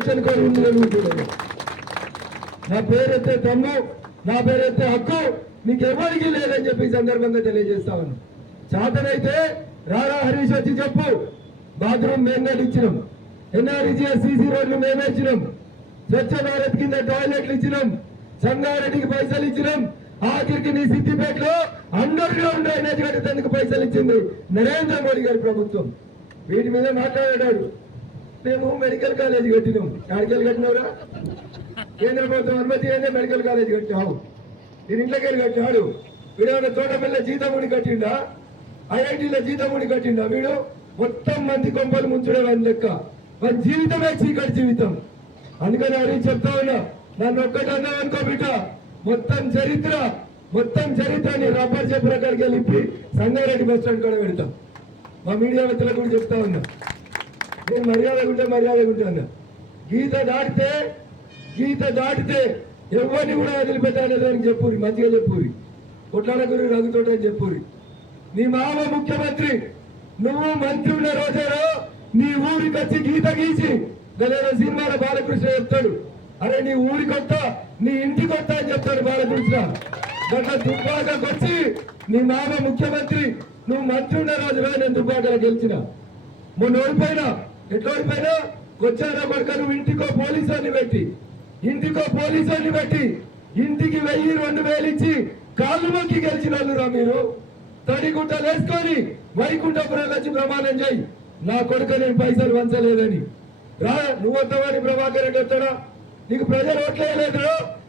Election code ఉంది నా పేరెత్తే తమ్ము నా పేరెత్తే హక్కు నీకు ఎవరికి లేదని చెప్పి సందర్భంగా తెలియజేస్తామని చేతనైతే రారా హరీష్ వచ్చి చెప్పు బాత్రూమ్ మేము ఇచ్చినాం ఎన్ఆర్జీఎస్ సీసీ రోడ్లు మేమే ఇచ్చినాం స్వచ్ఛ భారత్ కింద టాయిలెట్లు ఇచ్చినాం. సంగారెడ్డికి పైసలు ఇచ్చినాం. ఆఖరికి నీ సిద్దిపేటలో అండర్ గ్రౌండ్ డ్రైనేజ్ కట్టేందుకు పైసలు ఇచ్చింది? నరేంద్ర మోడీ గారి ప్రభుత్వం. వీటి మీద మాట్లాడాడు. మేము మెడికల్ కాలేజ్ కట్టినాం. ఎక్కడికి కట్టినవరా? కేంద్ర ప్రభుత్వం అనుమతి అయితే మెడికల్ కాలేజ్ కట్టావు నేను ఇంట్లోకి కట్టినాడు. కట్టాడు వీడు తోటపల్లి జీతముడి కట్టిండా? ఐఐటీలో జీతముడి కట్టిండా వీడు? మొత్తం మంది కొంపలు ముంచడం అని లెక్క. మన జీవితమే చీకటి జీవితం. అందుకని అది చెప్తా ఉన్నా. నన్ను ఒక్కటన్నా అనుకో బిడ్డ. మొత్తం చరిత్ర మొత్తం చరిత్రని రబ్బర్ చెప్పిన కాడికి వెళ్ళి సంగారెడ్డి బస్ స్టాండ్ కూడా పెడతాం. మా మీడియా మిత్రులకు కూడా చెప్తా ఉన్నా. నేను మర్యాద మర్యాదకుంటాను మర్యాద గీత దాటితే గీత దాటితే ఎవరిని కూడా వదిలిపెట్టాలి అని చెప్పురి మంచిగా చెప్పురి కొట్లాడకురి రఘుతోట అని చెప్పురి నీ మామ ముఖ్యమంత్రి నువ్వు మంత్రి ఉన్న రోజేరో నీ ఊరికి వచ్చి గీత గీసి గదేదో సినిమాలో బాలకృష్ణ చెప్తాడు. అరే నీ ఊరికి వస్తా నీ ఇంటికి వస్తా అని చెప్తాడు బాలకృష్ణ. గట్ల దుబ్బాకకు వచ్చి నీ మామ ముఖ్యమంత్రి నువ్వు మంత్రి ఉన్న రోజు నేను దుబ్బాకలో గెలిచిన. మొన్న ఓడిపోయినా ఎట్లా ఓడిపోయినా వచ్చారా కొడుక ఇంటికో పోలీసుని పెట్టి. ఇంటికో పోలీసుని పెట్టి. ఇంటికి వెయ్యి రెండు వేలు ఇచ్చి కాళ్ళు మొక్కి గెలిచిన మీరు. తడిగుంటలు వేసుకొని వైకుంఠపురం వచ్చి ప్రమాణం చేయి. నా కొడుకు నేను పైసలు వంచలేదని రా నువ్వు వస్తావని ప్రభాకర్ రెడ్డి వస్తాడా నీకు ప్రజలు ఓట్లు వేయలేదు.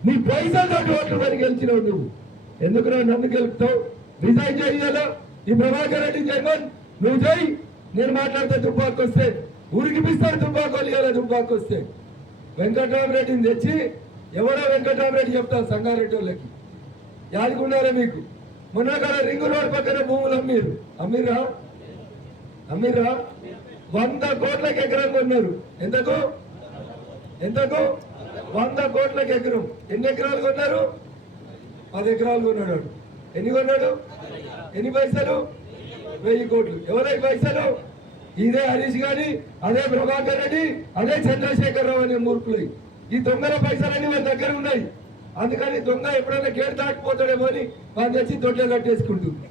నీ పైసలు ఓట్లు పని గెలిచినావు నువ్వు. ఎందుకు నన్ను గెలుపుతావు? రిజైన్ చేయాలా ఈ ప్రభాకర్ రెడ్డి జగన్ నువ్వు చేయి. నేను మాట్లాడితే తుపాకు వస్తే ఉరికిపిస్తారు తుపాకు ఇవ్వాలి తుపాకు వస్తే. వెంకటరామరెడ్డిని తెచ్చి ఎవడో వెంకటరామరెడ్డి చెప్తారు సంగారెడ్డి వాళ్ళకి. యాదుకున్నారా మీకు? మొన్న కాడ రింగు రోడ్ పక్కన భూములు అమ్మీరు. అమ్మీరా అమ్మీరా వంద కోట్లకు ఎకరం కొన్నారు. ఎంతకు? ఎంతకు? వంద కోట్లకు ఎకరం. ఎన్ని ఎకరాలు కొన్నారు? పది ఎకరాలు కొన్నాడు ఎన్ని కొన్నాడు? ఎన్ని పైసలు? వెయ్యి కోట్లు. ఎవరై పైసలు? ఇదే హరీష్ గారి అదే ప్రభాకర్ రెడ్డి అదే చంద్రశేఖర్ రావు అనే మూర్ఖులు. ఈ దొంగల పైసలన్నీ వాళ్ళ దగ్గర ఉన్నాయి. అందుకని దొంగ ఎప్పుడైనా గేట్ దాటిపోతాడేమో అని వాళ్ళు తెచ్చి దొడ్డ కట్టేసుకుంటుంది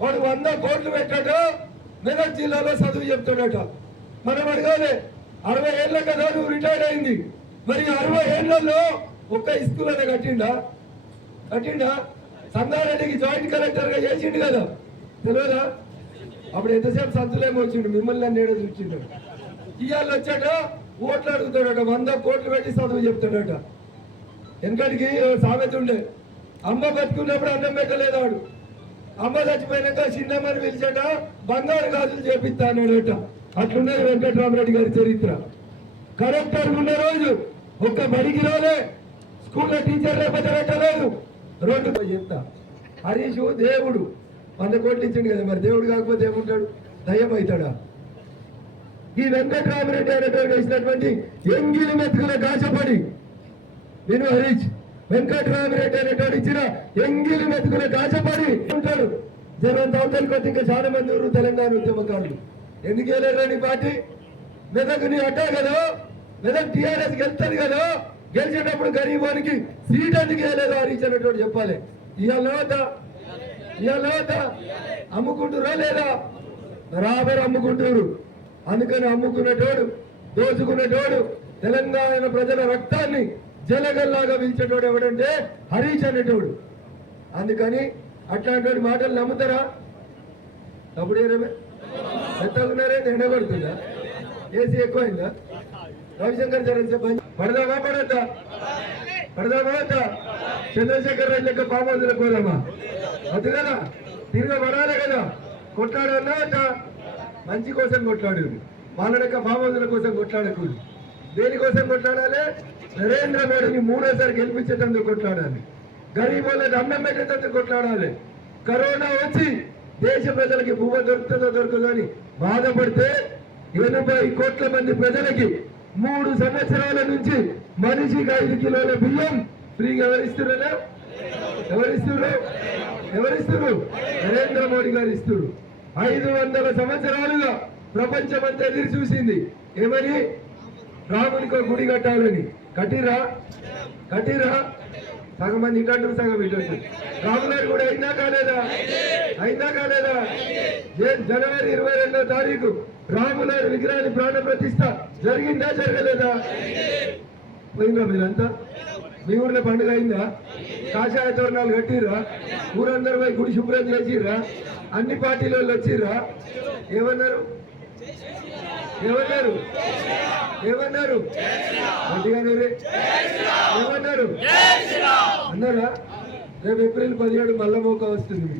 వాడు వంద కోట్లు పెట్టాడు మెదక్ జిల్లాలో చదువు చెప్తాడట మనం అడగాలి అరవై ఏళ్ళ కదా నువ్వు రిటైర్ అయింది. మరి అరవై ఏళ్ళలో ఒక్క స్కూల్ అనే కట్టిండా? కట్టిండా? సంగారెడ్డికి జాయింట్ కలెక్టర్గా చేసిండు కదా. తెలియదా? అప్పుడు ఎంతసేపు సంతులేమో వచ్చిండు మిమ్మల్ని నేడ చూచిండు ఇవాళ వచ్చాట ఓట్లు అడుగుతాడట వంద కోట్లు పెట్టి చదువు చెప్తాడట. వెనకటికి సామెత ఉండే అమ్మ బతుకున్నప్పుడు అన్నం పెట్టలేదాడు అమ్మ చచ్చిపోయినాక చిన్నమ్మని పిలిచాట బంగారు గాజులు చేపిస్తా అన్నాడట అట్లున్నది వెంకటరామరెడ్డి గారి చరిత్ర. కరెక్ట్ ఉన్న రోజు ఒక్క బడికి రాలే స్కూల్లో టీచర్ లేకపోతే పెట్టలేదు. రోడ్డు పోయి చెప్తా హరీష్ దేవుడు. వంద కోట్లు ఇచ్చిండు కదా మరి దేవుడు కాకపోతే ఏముంటాడు? దయ్యం అవుతాడా? ఈ వెంకటరామరెడ్డి అనేటువంటి వేసినటువంటి ఎంగిలి మెతుకుల కాశపడి నేను హరీష్ వెంకటరామరెడ్డి అనేటువంటి ఇచ్చిన ఎంగిలి మెతుకుల కాశపడి ఉంటాడు. జనం అవతలికి కొద్ది ఇంకా చాలా మంది ఉన్నారు తెలంగాణ ఉద్యమకారులు. ఎందుకు వెళ్ళారని పార్టీ? మెదక్ నీ అడ్డా కదా? మెదక్ టీఆర్ఎస్ గెలుస్తుంది కదా? గెలిచేటప్పుడు గరీబానికి సీట్ ఎందుకు వేయలేదు హరీష్ అనేటువంటి చెప్పాలి. ఇవాళ వద్దా అమ్ముకుంటురా లేదా? బరాబర్ అమ్ముకుంటారు అందుకని అమ్ముకునేటోడు దోచుకునేటోడు తెలంగాణ ప్రజల రక్తాన్ని జలగల్లాగా పిలిచేటోడు ఎవడంటే హరీష్ అనేటోడు. అందుకని అట్లాంటి మాటలు నమ్ముతారా? తప్పుడు ఏమే ఎంతకున్నారే ఏసీ ఎక్కువైందా? రవిశంకర్ జరగ చెప్పండి. పడదామా? పడద్దా? పడదామా చంద్రశేఖర్ రెడ్డి లెక్క బామోదుల హౌస్లకు పోదామా కదా తిరిగి పడాలి కదా. కొట్లాడాలా మంచి కోసం కొట్లాడు వాళ్ళ యొక్క బామోదుల కోసం కొట్లాడకూడదు. దేనికోసం కొట్లాడాలి? నరేంద్ర మోడీని మూడోసారి గెలిపించేటందుకు కొట్లాడాలి. గరీబ్ వాళ్ళకి అన్నం పెట్టేటందుకు కొట్లాడాలి. కరోనా వచ్చి దేశ ప్రజలకి భూమ దొరుకుతుందో దొరకదో అని బాధపడితే ఎనభై కోట్ల మంది ప్రజలకి మూడు సంవత్సరాల నుంచి మనిషికి ఐదు కిలోల బియ్యం ఫ్రీగా ఎవరిస్తున్నారా ఎవరిస్తున్నారు ఎవరిస్తున్నారు నరేంద్ర మోడీ గారు ఇస్తున్నారు ఐదు వందల సంవత్సరాలుగా ప్రపంచమంతా ఎదురు చూసింది. ఏమని? రామునికి గుడి కట్టాలని. కట్టిరా కట్టిరా సగం మంది ఇటు సగం ఇటు రాములారి కూడా అయిందా కాలేదా? అయిందా కాలేదా? జనవరి ఇరవై రెండో తారీఖు. రాములారి విగ్రహాన్ని ప్రాణ ప్రతిష్ట జరిగిందా జరగలేదా? పోయిందా మీరంతా? మీ ఊర్లో పండుగ అయిందా? కాషాయ తోరణాలు కట్టిరా ఊరందరూ పోయి గుడి శుభ్రం చేసిరా అన్ని పార్టీల వాళ్ళు వచ్చిరా ఏమన్నారు? ఏమన్నారు? ఏమన్నారు? గట్టిగా ఏమన్నారు? అన్నారా? రేపు ఏప్రిల్ పదిహేడు మల్ల మోక వస్తుంది.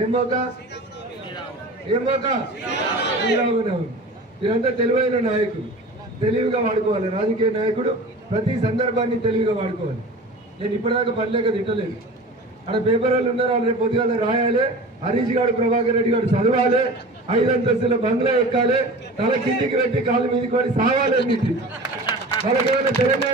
ఏం మోక? ఏం మోక శ్రీరామనవమి. తెలివైన నాయకుడు తెలివిగా వాడుకోవాలి. రాజకీయ నాయకుడు ప్రతి సందర్భాన్ని తెలివిగా వాడుకోవాలి. నేను ఇప్పటిదాకా పనిలేక తిట్టలేదు. అక్కడ పేపర్ వాళ్ళు ఉన్నారు? వాళ్ళు రేపు పొద్దుగాల రాయాలి. హరీష్ గారు ప్రభాకర్ రెడ్డి గారు చదవాలి. ఐదు అంతస్తుల బంగ్లా ఎక్కాలి. తల కిందికి పెట్టి కాలు మీదకి పడి సావాలి అన్నింటి వాళ్ళకేమైనా తెలంగాణ